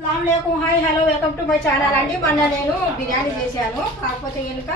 అస్సలం hi hello welcome to my channel అండి మొన్న నేను బిర్యానీ చేశాను. కాకపోతే కనుక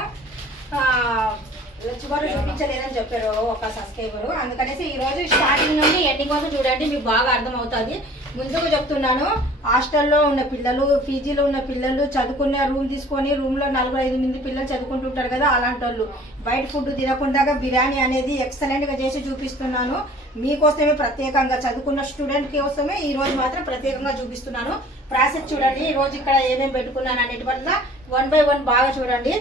రుచిబారు చూపించలేదని చెప్పారు ఒక సబ్స్క్రైబరు అందుకనేసి ఈ రోజు స్టార్టింగ్ నుండి ఎండింగ్ వరకు చూడండి మీకు బాగా అర్థమవుతుంది. ముందుగా చెప్తున్నాను. హాస్టల్లో ఉన్న పిల్లలు పీజీలో ఉన్న పిల్లలు చదువుకునే రూమ్ తీసుకొని రూమ్లో నలుగురు ఐదు మంది పిల్లలు చదువుకుంటుంటారు కదా అలాంటి వాళ్ళు బయట ఫుడ్ తినకుండా బిర్యానీ అనేది ఎక్సలెంట్గా చేసి చూపిస్తున్నాను. మీకోసమే ప్రత్యేకంగా చదువుకున్న స్టూడెంట్ కోసమే ఈరోజు మాత్రం ప్రత్యేకంగా చూపిస్తున్నాను. ప్రాసెస్ చూడండి. ఈ రోజు ఇక్కడ ఏమేమి పెట్టుకున్నాను అనేటి వల్ల వన్ బై వన్ బాగా చూడండి.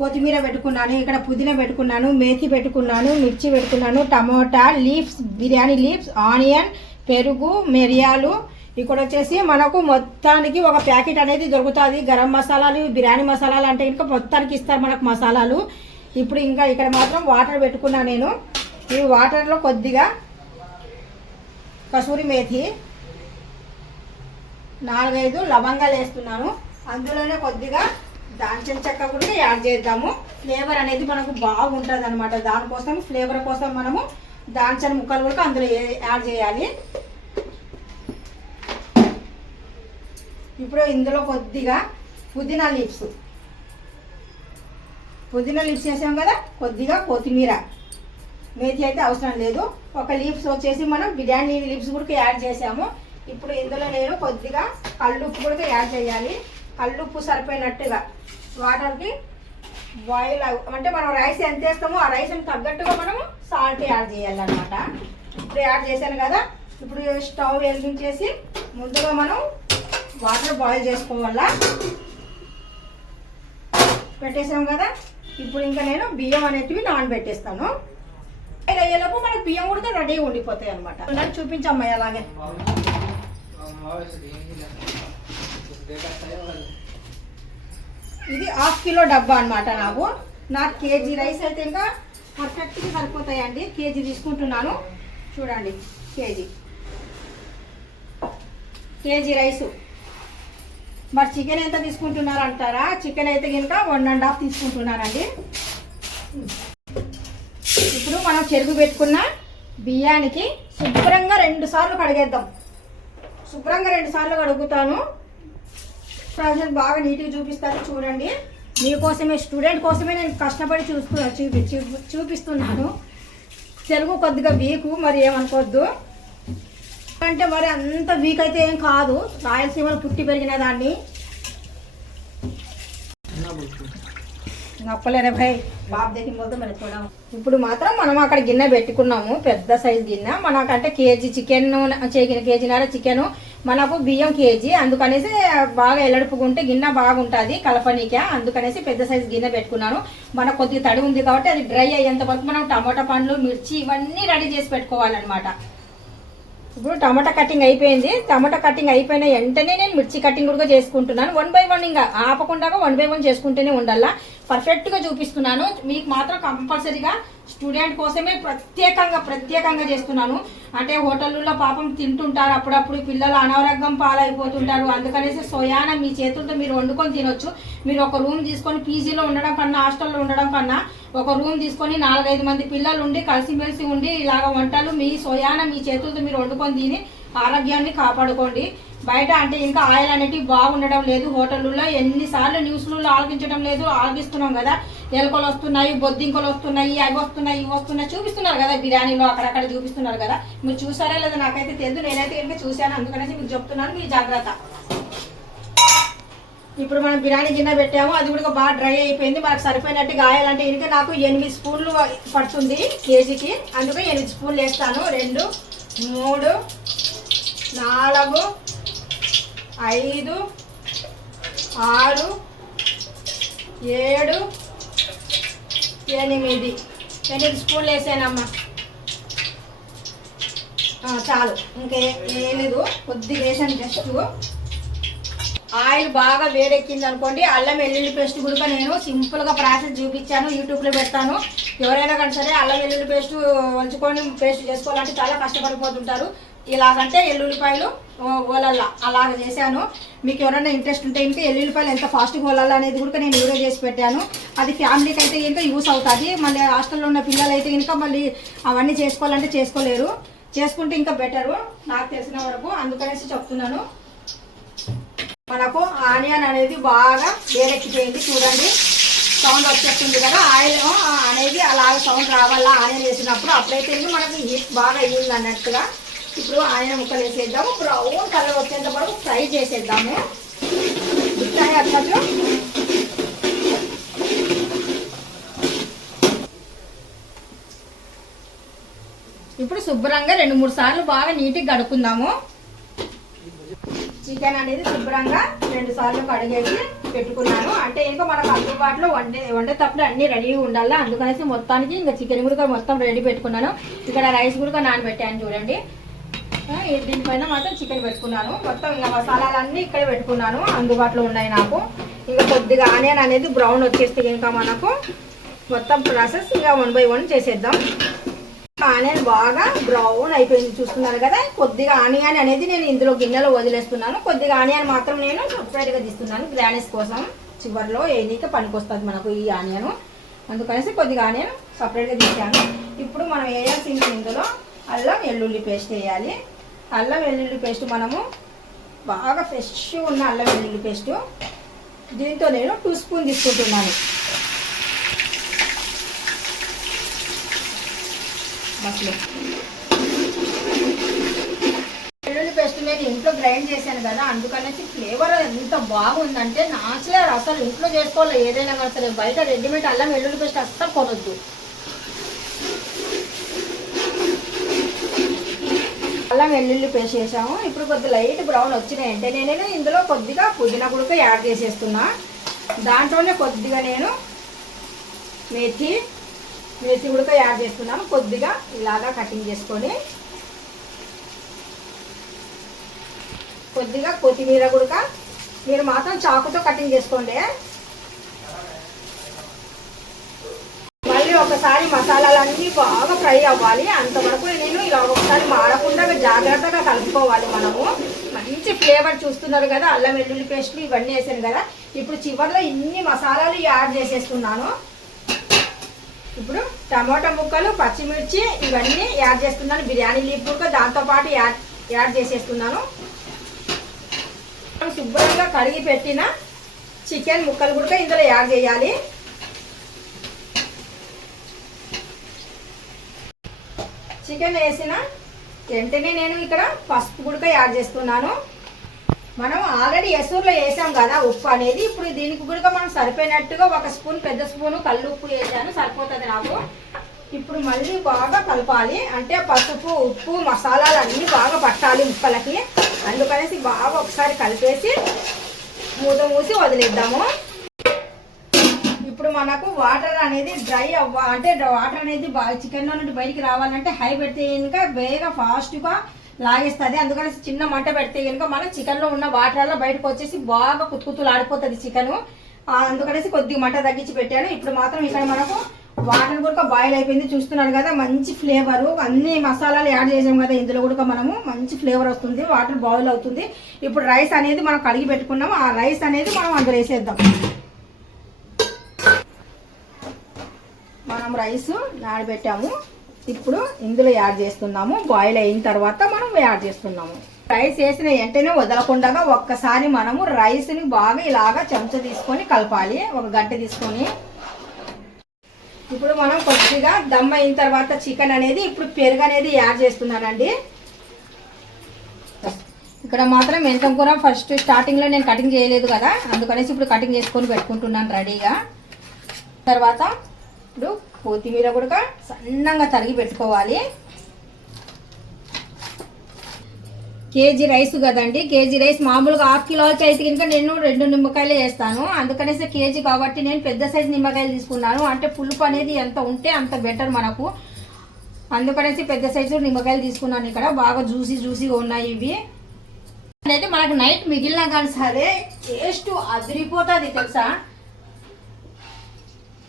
కొత్తిమీర పెట్టుకున్నాను ఇక్కడ పుదీనా పెట్టుకున్నాను మేతి పెట్టుకున్నాను మిర్చి పెట్టుకున్నాను tomato leaves biryani leaves onion పెరుగు మిరియాలు. ఇక్కడ వచ్చేసి మనకు మొత్తానికి ఒక ప్యాకెట్ అనేది దొరుకుతుంది. గరం మసాలాలు బిర్యానీ మసాలాలు అంటే ఇంకా మొత్తానికి ఇస్తారు మనకు మసాలాలు. ఇప్పుడు ఇంకా ఇక్కడ మాత్రం వాటర్ పెట్టుకున్నా నేను. ఈ వాటర్లో కొద్దిగా కసూరి మేథి నాలుగైదు లవంగాలు వేస్తున్నాను. అందులోనే కొద్దిగా దాల్చిన చెక్క కూడా యాడ్ చేద్దాము. ఫ్లేవర్ అనేది మనకు బాగుంటుంది అనమాట దానికోసం ఫ్లేవర్ కోసం మనము దాల్చిన ముక్కలు కూడా అందులో యాడ్ చేయాలి. ఇప్పుడు ఇందులో కొద్దిగా పుదీనా లీవ్స్. పుదీనా లీవ్స్ వేసాం కదా కొద్దిగా కొత్తిమీర. మేతి అయితే అవసరం లేదు. ఒక లీవ్స్ వచ్చేసి మనం బిర్యానీ లీవ్స్ కూడా యాడ్ చేసాము. ఇప్పుడు ఇందులో నేను కొద్దిగా కళ్ళుప్పు కూడా యాడ్ చేయాలి. కళ్ళుప్పు సరిపోయినట్టుగా. వాటర్కి బాయిల్ అంటే మనం రైస్ ఎంత వేస్తామో ఆ రైస్కి తగ్గట్టుగా మనము సాల్ట్ యాడ్ చేయాలన్నమాట. ఇప్పుడు యాడ్ చేశాను కదా ఇప్పుడు స్టవ్ వెలిగించేసి ముందుగా మనం వాటర్ బాయిల్ చేసుకోవాలా? పెట్టేసాం కదా? ఇప్పుడు ఇంకా నేను బియ్యం అనేటివి నానబెట్టేస్తాను. బాయిల్ అయ్యేలోపు మనకు బియ్యం కూడా రెడీగా ఉండిపోతాయి అనమాట చూపించమ్మా అలాగే. ఇది హాఫ్ కిలో డబ్బా అనమాట నాకు. నాకు కేజీ రైస్ అయితే ఇంకా పర్ఫెక్ట్గా సరిపోతాయండి. కేజీ తీసుకుంటున్నాను. చూడండి కేజీ. KG rice. మరి చికెన్ ఎంత తీసుకుంటున్నారు అంటారా? చికెన్ అయితే కనుక వన్ అండ్ హాఫ్ తీసుకుంటున్నానండి. ఇప్పుడు మనం చెరుగు పెట్టుకున్న బియ్యానికి శుభ్రంగా రెండు సార్లు కడిగేద్దాం. శుభ్రంగా రెండు సార్లు కడుగుతాను. ప్రజలు బాగా నీట్గా చూపిస్తారు చూడండి. మీకోసమే స్టూడెంట్ కోసమే నేను కష్టపడి చూస్తున్నా చూపి చూపి- చూపిస్తున్నాను. తెలుగు కొద్దిగా వీకు మరి ఏమనుకోవద్దు. అంటే మరి అంత వీక్ అయితే ఏం కాదు. రాయలసీమలో పుట్టి పెరిగిన దాన్ని. నప్పలేరే భయ్. బాబు దగ్గర పోతే మరి చూడం ఇప్పుడు మాత్రం మనం అక్కడ గిన్నె పెట్టుకున్నాము పెద్ద సైజ్ గిన్నె. మనకంటే కేజీ చికెన్ కేజీన్నర చికెన్. మనకు బియ్యం కేజీ. అందుకనేసి బాగా ఎల్లడుపుకుంటే గిన్నె బాగుంటుంది కలపనీకే. అందుకనేసి పెద్ద సైజు గిన్నె పెట్టుకున్నాను. మనకు కొద్దిగా తడి ఉంది కాబట్టి అది డ్రై అయ్యేంత వరకు మనం టమాటా పండ్లు మిర్చి ఇవన్నీ రెడీ చేసి పెట్టుకోవాలన్నమాట. ఇప్పుడు టమాటా కటింగ్ అయిపోయింది. టమాటా కటింగ్ అయిపోయిన వెంటనే నేను మిర్చి కటింగ్ కూడా చేసుకుంటున్నాను. వన్ బై వన్ ఇంకా ఆపకుండా వన్ బై వన్ చేసుకుంటూనే ఉండాలా? పర్ఫెక్ట్గా చూపిస్తున్నాను. మీకు మాత్రం కంపల్సరీగా స్టూడెంట్ కోసమే ప్రత్యేకంగా ప్రత్యేకంగా చేస్తున్నాను. అంటే హోటళ్ళల్లో పాపం తింటుంటారు. అప్పుడప్పుడు పిల్లలు అనారోగ్యం పాలైపోతుంటారు. అందుకనేసి సోయాన మీ చేతులతో మీరు వండుకొని తినొచ్చు. మీరు ఒక రూమ్ తీసుకొని పీజీలో ఉండడం కన్నా హాస్టల్లో ఉండడం కన్నా ఒక రూమ్ తీసుకొని నాలుగైదు మంది పిల్లలు ఉండి కలిసిమెలిసి ఉండి ఇలాగ వంటలు మీ సోయాన మీ చేతులతో మీరు వండుకొని తిని ఆరోగ్యాన్ని కాపాడుకోండి. బయట అంటే ఇంకా ఆయిల్ అనేటివి బాగుండడం లేదు. హోటళ్ళలో ఎన్నిసార్లు న్యూస్లలో ఆలకించడం లేదు. ఆలకిస్తున్నాం కదా. ఎలుకలు వస్తున్నాయి బొద్దింకలు వస్తున్నాయి అవి వస్తున్నాయి ఇవి వస్తున్నాయి చూపిస్తున్నారు కదా బిర్యానీలో అక్కడక్కడ చూపిస్తున్నారు కదా. మీరు చూసారా లేదా నాకైతే తెలియదు నేనైతే కనుక చూశాను. అందుకనేసి మీకు చెప్తున్నాను. మీ జాగ్రత్త. ఇప్పుడు మనం బిర్యానీ గిన్నె పెట్టాము. అది కూడా బాగా డ్రై అయిపోయింది. మనకు సరిపోయినట్టు గాయాలంటే ఇంకా నాకు ఎనిమిది స్పూన్లు పడుతుంది కేజీకి. అందుకే ఎనిమిది స్పూన్లు వేస్తాను. రెండు మూడు నాలుగు ఐదు ఆరు ఏడు ఎనిమిది. ఎనిమిది స్పూన్లు వేసానమ్మా చాలు. ఇంకే లేదు కొద్దిగా వేసాను జస్ట్ ఆయిల్ బాగా వేడెక్కింది అనుకోండి అల్లం వెల్లుల్లి పేస్ట్ కూడా నేను సింపుల్గా ప్రాసెస్ చూపించాను యూట్యూబ్లో పెడతాను. ఎవరైనా కానీ సరే అల్లం వెల్లుల్లి పేస్ట్ వంచుకొని పేస్ట్ చేసుకోవాలంటే చాలా కష్టపడిపోతుంటారు. ఇలాగంటే ఎల్లుల్లిపాయలు ఓలల్లా. అలాగ చేశాను. మీకు ఎవరైనా ఇంట్రెస్ట్ ఉంటే ఇంకా ఎల్లుల్లిపాయలు ఎంత ఫాస్ట్గా ఓలల్లా అనేది కూడా నేను వీడియో చేసి పెట్టాను. అది ఫ్యామిలీకి అయితే ఇంకా యూస్ అవుతుంది. మళ్ళీ హాస్టల్లో ఉన్న పిల్లలు అయితే ఇంకా మళ్ళీ అవన్నీ చేసుకోవాలంటే చేసుకోలేరు. చేసుకుంటే ఇంకా బెటరు నాకు తెలిసిన వరకు. అందుకనేసి చెప్తున్నాను. మనకు ఆనియన్ అనేది బాగా వేడెక్కిపోయింది. చూడండి. సౌండ్ వచ్చేస్తుంది కదా. ఆయిల్ అనేది అలాగ సౌండ్ రావాలా? ఆనియన్ వేసినప్పుడు అప్పుడైతే మనకి హీట్ బాగా అయ్యింది అన్నట్టుగా. ఇప్పుడు ఆయన ముక్కలు వేసేద్దాము. బ్రౌన్ కలర్ వచ్చేంత వరకు ఫ్రై చేసేద్దాము. ఉంటాయి అట్లట్లు ఇప్పుడు శుభ్రంగా రెండు మూడు సార్లు బాగా నీట్గా కడుక్కుందాము. చికెన్ అనేది శుభ్రంగా రెండు సార్లు కడిగేసి పెట్టుకున్నాను. అంటే ఇంకా మనకు అందుబాటులో వండే వండేటప్పుడు అన్ని రెడీగా ఉండాలి. అందుకనేసి మొత్తానికి ఇంకా చికెన్ కూడా మొత్తం రెడీ పెట్టుకున్నాను. ఇక్కడ రైస్ కూడా నానబెట్టాను చూడండి. దీనిపైన మాత్రం చికెన్ పెట్టుకున్నాను. మొత్తం ఇంకా మసాలాలన్నీ ఇక్కడే పెట్టుకున్నాను. అందుబాటులో ఉన్నాయి నాకు. ఇంకా కొద్దిగా ఆనియన్ అనేది బ్రౌన్ వచ్చేస్తే ఇంకా మనకు మొత్తం ప్రాసెస్ ఇంకా వన్ బై వన్ చేసేద్దాం. ఆనియన్ బాగా బ్రౌన్ అయిపోయింది. చూస్తున్నారు కదా? కొద్దిగా ఆనియన్ అనేది నేను ఇందులో గిన్నెలో వదిలేస్తున్నాను. కొద్దిగా ఆనియన్ మాత్రం నేను సపరేట్గా తీస్తున్నాను. గ్రానీస్ కోసం చివరిలో ఏనీక పనికొస్తుంది మనకు ఈ ఆనియన్. అందుకనేసి కొద్దిగా ఆనియన్ సపరేట్గా తీసాను ఇప్పుడు మనం వేయాల్సింది ఇందులో అల్లం వెల్లుల్లి పేస్ట్ వేయాలి. అల్లం వెల్లుల్లి పేస్ట్ మనము బాగా ఫ్రెష్ ఉన్న అల్లం వెల్లుల్లి పేస్ట్. దీంతో నేను టూ స్పూన్ తీసుకుంటున్నాను. బస్లో వెల్లుల్లి పేస్ట్ నేను ఇంట్లో గ్రైండ్ చేశాను కదా అందుకనేసి ఫ్లేవర్ ఎంత బాగుందంటే నాచురల్ అసలు ఇంట్లో చేసుకోవాలి ఏదైనా సరే బయట రెడీమేడ్ అల్లం వెల్లుల్లి పేస్ట్ అస్సలు కొనొద్దు. అల్లం వెల్లుల్లి పేస్ట్ చేసాము. ఇప్పుడు కొద్ది లైట్ బ్రౌన్ వచ్చినాయంటే నేను ఇందులో కొద్దిగా పుదీనా గుడక యాడ్ చేసేస్తున్నా. దాంట్లోనే కొద్దిగా నేను మేతి మేతి ఉడక యాడ్ చేస్తున్నాను. కొద్దిగా ఇలాగా కటింగ్ చేసుకొని కొద్దిగా కొత్తిమీర గుడక మీరు మాత్రం చాకుతో కటింగ్ చేసుకోండి మళ్ళీ ఒకసారి మసాలాలన్నీ బాగా ఫ్రై అవ్వాలి. అంతవరకు నేను ఇలా ఒకసారి మాడకుండా జాగ్రత్తగా కలుపుకోవాలి మనము. మంచి ఫ్లేవర్ చూస్తున్నారు కదా అల్లం వెల్లుల్లి పేస్ట్లు ఇవన్నీ వేసాను కదా. ఇప్పుడు చివరిలో ఇన్ని మసాలాలు యాడ్ చేసేస్తున్నాను. ఇప్పుడు టమాటా ముక్కలు పచ్చిమిర్చి ఇవన్నీ యాడ్ చేస్తున్నాను. బిర్యానీ లీఫ్ కూడా దాంతోపాటు యాడ్ యాడ్ చేసేస్తున్నాను. శుభ్రంగా కడిగి పెట్టిన చికెన్ ముక్కలు కూడా ఇందులో యాడ్ చేయాలి. చికెన్ వేసిన వెంటనే నేను ఇక్కడ పసుపు గుడక యాడ్ చేస్తున్నాను. మనం ఆల్రెడీ ఎసూర్లో వేసాం కదా ఉప్పు అనేది. ఇప్పుడు దీనికి కూడా మనం సరిపోయినట్టుగా ఒక స్పూన్ పెద్ద స్పూను కళ్ళు ఉప్పు వేసాను. సరిపోతుంది నాకు. ఇప్పుడు మళ్ళీ బాగా కలపాలి. అంటే పసుపు ఉప్పు మసాలాలు అన్నీ బాగా పట్టాలి ముక్కలకి. అందుకనేసి బాగా ఒకసారి కలిపేసి మూత మూసి వదిలేద్దాము. ఇప్పుడు మనకు వాటర్ అనేది డ్రై అవ్వ అంటే వాటర్ అనేది బాగా చికెన్లో నుండి బయటికి రావాలంటే హై పెడితే కనుక వేగ ఫాస్ట్గా లాగేస్తుంది. అందుకని చిన్న మంట పెడితే కనుక మన చికెన్లో ఉన్న వాటర్ అలా బయటకు వచ్చేసి బాగా కుతుకుతులు ఆడిపోతుంది చికెన్ అందుకనేసి కొద్దిగా మంట తగ్గించి పెట్టాను. ఇప్పుడు మాత్రం ఇక్కడ మనకు వాటర్ కూడా బాయిల్ అయిపోయింది. చూస్తున్నారు కదా మంచి ఫ్లేవర్ అన్ని మసాలాలు యాడ్ చేసాం కదా ఇందులో కూడా మనము మంచి ఫ్లేవర్ వస్తుంది. వాటర్ బాయిల్ అవుతుంది. ఇప్పుడు రైస్ అనేది మనం కడిగి పెట్టుకున్నాము. ఆ రైస్ అనేది మనం అందులో వేసేద్దాం. మనం రైస్ నానబెట్టాము. ఇప్పుడు ఇందులో యాడ్ చేస్తున్నాము. బాయిల్ అయిన తర్వాత మనం యాడ్ చేస్తున్నాము. రైస్ వేసిన వెంటనే వదలకుండా ఒక్కసారి మనము రైస్ని బాగా ఇలాగా చెంచా తీసుకొని కలపాలి. ఒక గంట తీసుకొని. ఇప్పుడు మనం కొద్దిగా దమ్ అయిన తర్వాత చికెన్ అనేది ఇప్పుడు పెరుగు అనేది యాడ్ చేస్తున్నానండి. ఇక్కడ మాత్రం మెంతం కూర ఫస్ట్ స్టార్టింగ్లో నేను కటింగ్ చేయలేదు కదా. అందుకనేసి ఇప్పుడు కటింగ్ చేసుకొని పెట్టుకుంటున్నాను రెడీగా తర్వాత ఇప్పుడు కొత్తిమీర కూడా సన్నంగా తరిగి పెట్టుకోవాలి. కేజీ రైస్ కదండి కేజీ రైస్ మామూలుగా హాఫ్ కిలో అయితే కనుక నేను రెండు నిమ్మకాయలు వేస్తాను అందుకనేసి కేజీ కాబట్టి నేను పెద్ద సైజు నిమ్మకాయలు తీసుకున్నాను. అంటే పులుపు అనేది ఎంత ఉంటే అంత బెటర్ మనకు. అందుకనేసి పెద్ద సైజు నిమ్మకాయలు తీసుకున్నాను ఇక్కడ. బాగా జ్యూసీ జ్యూసీగా ఉన్నాయి ఇవి. అయితే మనకు నైట్ మిగిలినా కానీ సరే టేస్ట్ అదిరిపోతుంది తెలుసా?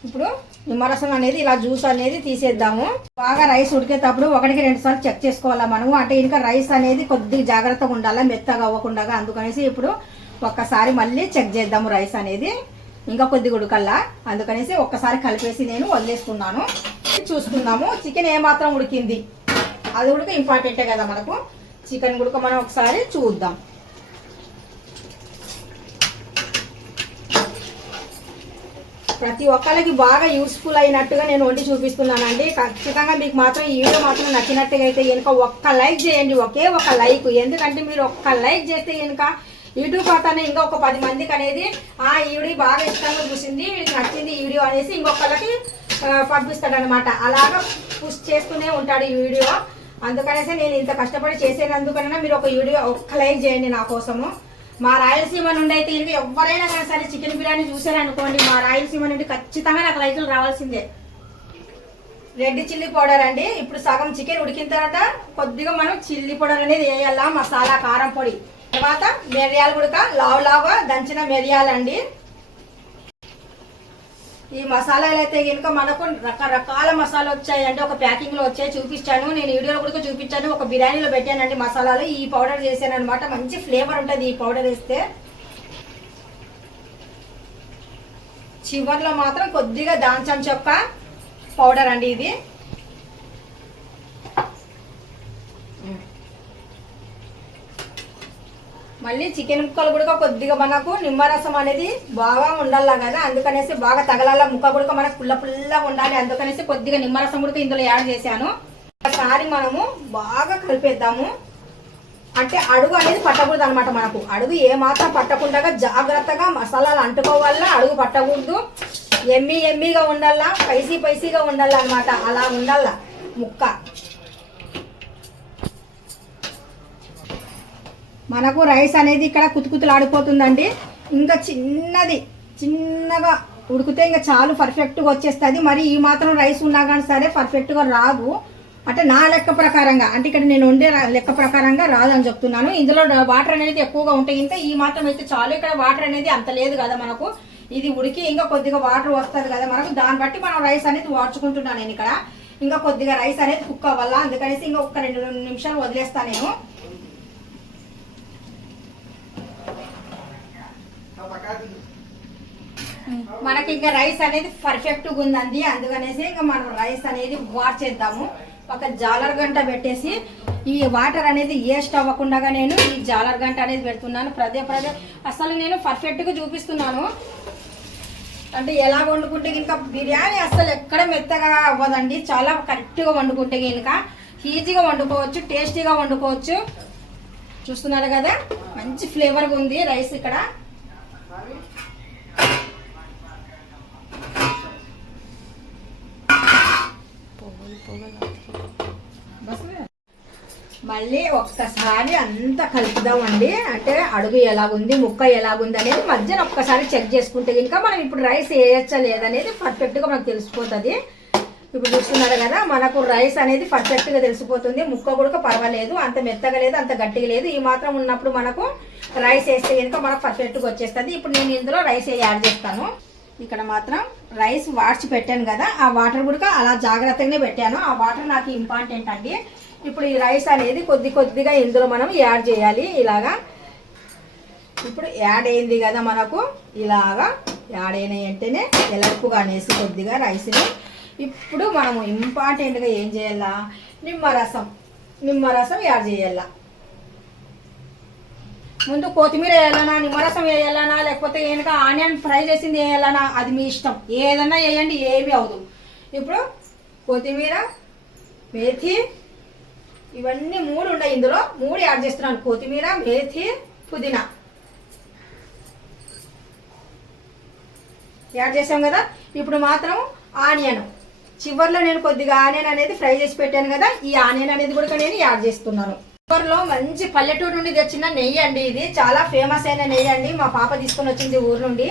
ఇప్పుడు నిమ్మరసం అనేది ఇలా జ్యూస్ అనేది తీసేద్దాము. బాగా రైస్ ఉడికేటప్పుడు ఒకటికి రెండు సార్లు చెక్ చేసుకోవాలా మనము? అంటే ఇంకా రైస్ అనేది కొద్దిగా జాగ్రత్తగా ఉండాలా మెత్తగా అవ్వకుండా అందుకనేసి ఇప్పుడు ఒక్కసారి మళ్ళీ చెక్ చేద్దాము రైస్ అనేది. ఇంకా కొద్దిగా ఉడకల్లా? అందుకనేసి ఒక్కసారి కలిపేసి నేను వదిలేసుకున్నాను. చూసుకుందాము. చికెన్ ఏమాత్రం ఉడికింది? అది ఉడక ఇంపార్టెంటే కదా మనకు. చికెన్ ఉడక మనం ఒకసారి చూద్దాం. ప్రతి ఒక్కరికి బాగా యూస్ఫుల్ అయినట్టుగా నేను వండి చూపిస్తున్నానండి. ఖచ్చితంగా మీకు మాత్రం ఈ వీడియో మాత్రం నచ్చినట్టుగా అయితే కనుక ఒక్క లైక్ చేయండి. ఒకే ఒక లైక్ ఎందుకంటే మీరు ఒక్క లైక్ చేస్తే కనుక యూట్యూబ్ ఖాతానే ఇంకా ఒక పది మందికి అనేది ఆ ఈవిడి బాగా ఇష్టంగా చూసింది నచ్చింది ఈ వీడియో అనేసి ఇంకొకళ్ళకి పంపిస్తాడనమాట అలాగా పుష్ చేస్తూనే ఉంటాడు ఈ వీడియో. అందుకనేసి నేను ఇంత కష్టపడి చేసేందుకనైనా మీరు ఒక వీడియో ఒక్క లైక్ చేయండి నా కోసము. మా రాయలసీమ నుండి అయితే ఇంకా ఎవరైనా కానీ సరే చికెన్ బిర్యానీ చూసారనుకోండి మా రాయలసీమ నుండి ఖచ్చితంగా నాకు లైకులు రావాల్సిందే. రెడ్ చిల్లీ పౌడర్ అండి. ఇప్పుడు సగం చికెన్ ఉడికిన తర్వాత కొద్దిగా మనం చిల్లీ పౌడర్ అనేది వేయాలా మసాలా కారం పొడి. తర్వాత మిరియాలు కూడా లావు లావుగా దంచిన మిరియాలు అండి ఈ మసాలాలు అయితే కనుక మనకు రకరకాల మసాలా వచ్చాయండి. ఒక ప్యాకింగ్లో వచ్చాయి చూపించాను నేను వీడియోలో కూడా చూపించాను. ఒక బిర్యానీలో పెట్టానండి మసాలాలు. ఈ పౌడర్ చేశాను అనమాట మంచి ఫ్లేవర్ ఉంటుంది ఈ పౌడర్ వేస్తే. చివర్లో మాత్రం కొద్దిగా దాల్చిన చొక్క పౌడర్ అండి ఇది. మళ్ళీ చికెన్ ముక్కలు కూడా కొద్దిగా మనకు నిమ్మరసం అనేది బాగా ఉండాలా కదా? అందుకనేసి బాగా తగలాల. ముక్క కూడా మనకు పుల్ల పుల్లగా ఉండాలి. అందుకనేసి కొద్దిగా నిమ్మరసం కూడా ఇందులో యాడ్ చేశాను. ఒకసారి మనము బాగా కలిపేద్దాము. అంటే అడుగు అనేది పట్టకూడదు అనమాట మనకు. అడుగు ఏమాత్రం పట్టకుండా జాగ్రత్తగా మసాలాలు అంటుకోవాలా? అడుగు పట్టకూడదు. ఎమ్మి ఎమ్మిగా ఉండాలా? పైసీ పైసీగా ఉండాలన్నమాట అలా ఉండాలా ముక్క. మనకు రైస్ అనేది ఇక్కడ కుతుకుతులాడిపోతుందండి. ఇంకా చిన్నది చిన్నగా ఉడికితే ఇంకా చాలు పర్ఫెక్ట్గా వచ్చేస్తుంది. మరి ఈ మాత్రం రైస్ ఉన్నా కానీ సరే పర్ఫెక్ట్గా రాదు. అంటే నా లెక్క ప్రకారంగా అంటే ఇక్కడ నేను వండే లెక్క ప్రకారంగా రాదు అని చెప్తున్నాను. ఇందులో వాటర్ అనేది ఎక్కువగా ఉంటాయి ఇంత ఈ మాత్రం అయితే చాలు. ఇక్కడ వాటర్ అనేది అంత లేదు కదా మనకు. ఇది ఉడికి ఇంకా కొద్దిగా వాటర్ వస్తుంది కదా మనకు. దాన్ని బట్టి మనం రైస్ అనేది వాడుచుకుంటున్నాను నేను ఇక్కడ. ఇంకా కొద్దిగా రైస్ అనేది కుక్ అవ్వాలా? అందుకనేసి ఇంకా ఒక రెండు నిమిషాలు వదిలేస్తాను నేను. మనకి ఇంకా రైస్ అనేది పర్ఫెక్ట్గా ఉందండి. అందుకనేసి ఇంకా మనం రైస్ అనేది వార్చేద్దాము. ఒక జాలర్ గంట పెట్టేసి ఈ వాటర్ అనేది వేస్ట్ అవ్వకుండా నేను ఈ జాలర్ గంట అనేది పెడుతున్నాను. ప్రదే ప్రదే అసలు నేను పర్ఫెక్ట్గా చూపిస్తున్నాను. అంటే ఎలా వండుకుంటే కనుక బిర్యానీ అసలు ఎక్కడ మెత్తగా అవ్వదండి. చాలా కరెక్ట్గా వండుకుంటే కనుక ఈజీగా వండుకోవచ్చు టేస్టీగా వండుకోవచ్చు. చూస్తున్నారు కదా? మంచి ఫ్లేవర్గా ఉంది రైస్ ఇక్కడ. మళ్ళీ ఒక్కసారి అంతా కలుపుదామండి. అంటే అడుగు ఎలాగుంది ముక్క ఎలాగుంది అనేది మధ్యన ఒక్కసారి చెక్ చేసుకుంటే ఇంకా మనం ఇప్పుడు రైస్ వేయచ్చా లేదనేది పర్ఫెక్ట్గా మనకు తెలిసిపోతుంది. ఇప్పుడు చూస్తున్నారు కదా మనకు రైస్ అనేది పర్ఫెక్ట్గా తెలిసిపోతుంది. ముక్క కూడా పర్వాలేదు అంత మెత్తగా లేదు అంత గట్టిగా లేదు. ఈ మాత్రం ఉన్నప్పుడు మనకు రైస్ వేస్తే కనుక మనకు పర్ఫెక్ట్గా వచ్చేస్తుంది. ఇప్పుడు నేను ఇందులో రైస్ యాడ్ చేస్తాను. ఇక్కడ మాత్రం రైస్ వాడ్చి పెట్టాను కదా ఆ వాటర్ కూడా అలా జాగ్రత్తగానే పెట్టాను. ఆ వాటర్ నాకు ఇంపార్టెంట్ అండి. ఇప్పుడు ఈ రైస్ అనేది కొద్ది కొద్దిగా ఇందులో మనం యాడ్ చేయాలి. ఇలాగా ఇప్పుడు యాడ్ అయింది కదా మనకు. ఇలాగా యాడ్ అయిన వెంటనే ఎలర్పుగా అనేసి కొద్దిగా రైస్ని ఇప్పుడు మనము ఇంపార్టెంట్గా ఏం చేయాలా? నిమ్మరసం నిమ్మరసం యాడ్ చేయాలా? ముందు కొత్తిమీర వేయాలనా నిమ్మరసం వేయాలనా లేకపోతే ఏనుక ఆనియన్ ఫ్రై చేసింది వేయాలనా అది మీ ఇష్టం. ఏదన్నా వేయండి ఏమీ అవదు. ఇప్పుడు కొత్తిమీర మేథి ఇవన్నీ మూడు ఉన్నాయి ఇందులో. మూడు యాడ్ చేస్తున్నాను. కొత్తిమీర మేథి పుదీనా. యాడ్ చేసాం కదా? ఇప్పుడు మాత్రం ఆనియన్. చివర్లో నేను కొద్దిగా ఆనియన్ అనేది ఫ్రై చేసి పెట్టాను కదా ఈ ఆనియన్ అనేది కూడా నేను యాడ్ చేస్తున్నాను. ఊర్లో మంచి పల్లెటూరు నుండి తెచ్చిన నెయ్యి అండి ఇది. చాలా ఫేమస్ అయిన నెయ్యి అండి. మా పాప తీసుకొని వచ్చింది ఊరు నుండి.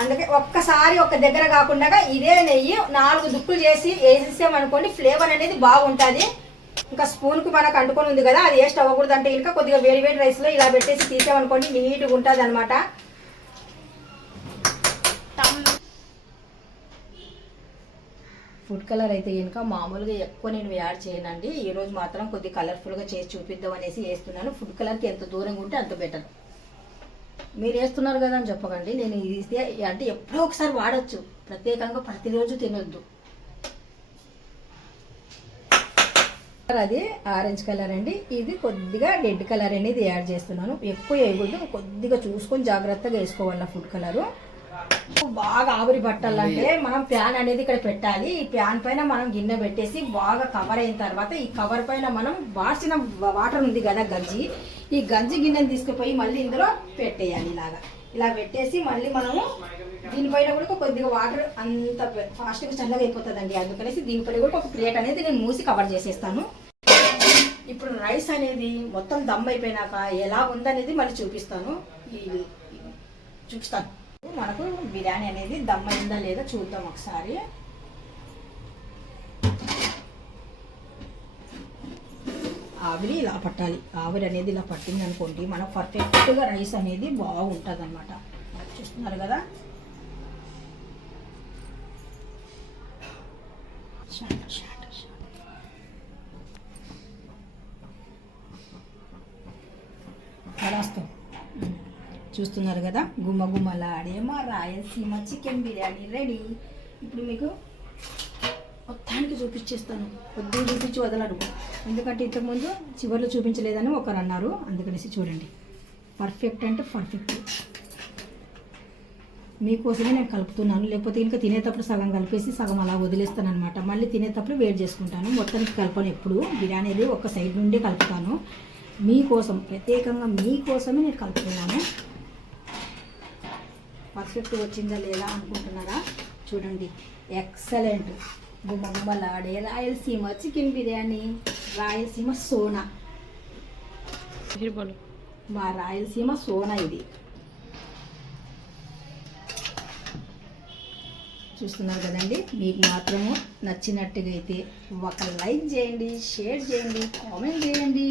అందుకే ఒక్కసారి ఒక దగ్గర కాకుండా ఇదే నెయ్యి నాలుగు దుక్కులు చేసి వేసేసామనుకోండి ఫ్లేవర్ అనేది బాగుంటుంది. ఇంకా స్పూన్కు మనకు అంటుకొని ఉంది కదా అది వేస్ట్ అవ్వకూడదు అంటే ఇంకా కొద్దిగా వేడి వేడి రైస్లో ఇలా పెట్టేసి తీసామనుకోండి నీట్గా ఉంటుంది అనమాట ఫుడ్ కలర్ అయితే కనుక మామూలుగా ఎక్కువ నేను యాడ్ చేయనండి. ఈ రోజు మాత్రం కొద్ది కలర్ఫుల్గా చేసి చూపిద్దాం అనేసి వేస్తున్నాను. ఫుడ్ కలర్కి ఎంత దూరంగా ఉంటే అంత బెటర్ మీరు వేస్తున్నారు కదా అని చెప్పకండి. నేను ఇది అంటే ఎప్పుడో ఒకసారి వాడచ్చు. ప్రత్యేకంగా ప్రతిరోజు తినొద్దు. అది ఆరెంజ్ కలర్ అండి. ఇది కొద్దిగా రెడ్ కలర్ అనేది యాడ్ చేస్తున్నాను. ఎక్కువ వేయకూడదు. కొద్దిగా చూసుకొని జాగ్రత్తగా వేసుకోవాలి ఫుడ్ కలరు బాగా ఆవిరి పట్టాలంటే మనం ప్యాన్ అనేది ఇక్కడ పెట్టాలి. ఈ ప్యాన్ పైన మనం గిన్నె పెట్టేసి బాగా కవర్ అయిన తర్వాత ఈ కవర్ పైన మనం వాసిన వాటర్ ఉంది కదా గంజి. ఈ గంజి గిన్నెని తీసుకుపోయి మళ్ళీ ఇందులో పెట్టేయాలి ఇలాగా. ఇలా పెట్టేసి మళ్ళీ మనము దీనిపైన కూడా కొద్దిగా వాటర్ అంత ఫాస్ట్గా చల్లగా అయిపోతుందండి. అందుకనేసి దీనిపైన కూడా ఒక ప్లేట్ అనేది నేను మూసి కవర్ చేసేస్తాను. ఇప్పుడు రైస్ అనేది మొత్తం దమ్ అయిపోయినాక ఎలా ఉందనేది మళ్ళీ చూపిస్తాను. ఈ చూపిస్తాను. మనకు బిర్యానీ అనేది దమ్ అయిందా లేదా చూద్దాం ఒకసారి. ఆవిరి ఇలా పట్టాలి. ఆవిరి అనేది ఇలా పట్టింది అనుకోండి మనకు పర్ఫెక్ట్గా రైస్ అనేది బాగుంటుంది అనమాట చూస్తున్నారు కదా? Shot, shot, shot. ఎలా వస్తాం చూస్తున్నారు కదా? గుమ్మ గుమ్మలాడే మా రాయలసీమ చికెన్ బిర్యానీ రెడీ. ఇప్పుడు మీకు మొత్తానికి చూపించేస్తాను. వద్దు చూపించి వదలడు ఎందుకంటే ఇంతకుముందు చివరిలో చూపించలేదని ఒకరు అన్నారు. అందుకనేసి చూడండి. పర్ఫెక్ట్ అంటే పర్ఫెక్ట్ మీకోసమే నేను కలుపుతున్నాను. లేకపోతే ఇంకా తినేటప్పుడు సగం కలిపేసి సగం అలా వదిలేస్తాను అనమాట మళ్ళీ తినేటప్పుడు వేడి చేసుకుంటాను. మొత్తానికి కలపను ఎప్పుడు. బిర్యానీ అది ఒక సైడ్ నుండి కలుపుతాను. మీకోసం ప్రత్యేకంగా మీకోసమే నేను కలుపుతున్నాను. పర్ఫెక్ట్ వచ్చిందా లేదా అనుకుంటున్నారా? చూడండి. ఎక్సలెంట్. గుమ్మగుమ్మలాడే రాయలసీమ చికెన్ బిర్యానీ రాయలసీమ సోనా. మా రాయలసీమ సోనా ఇది. చూస్తున్నారు కదండి? మీకు మాత్రము నచ్చినట్టుగా అయితే ఒక లైక్ చేయండి షేర్ చేయండి కామెంట్ చేయండి.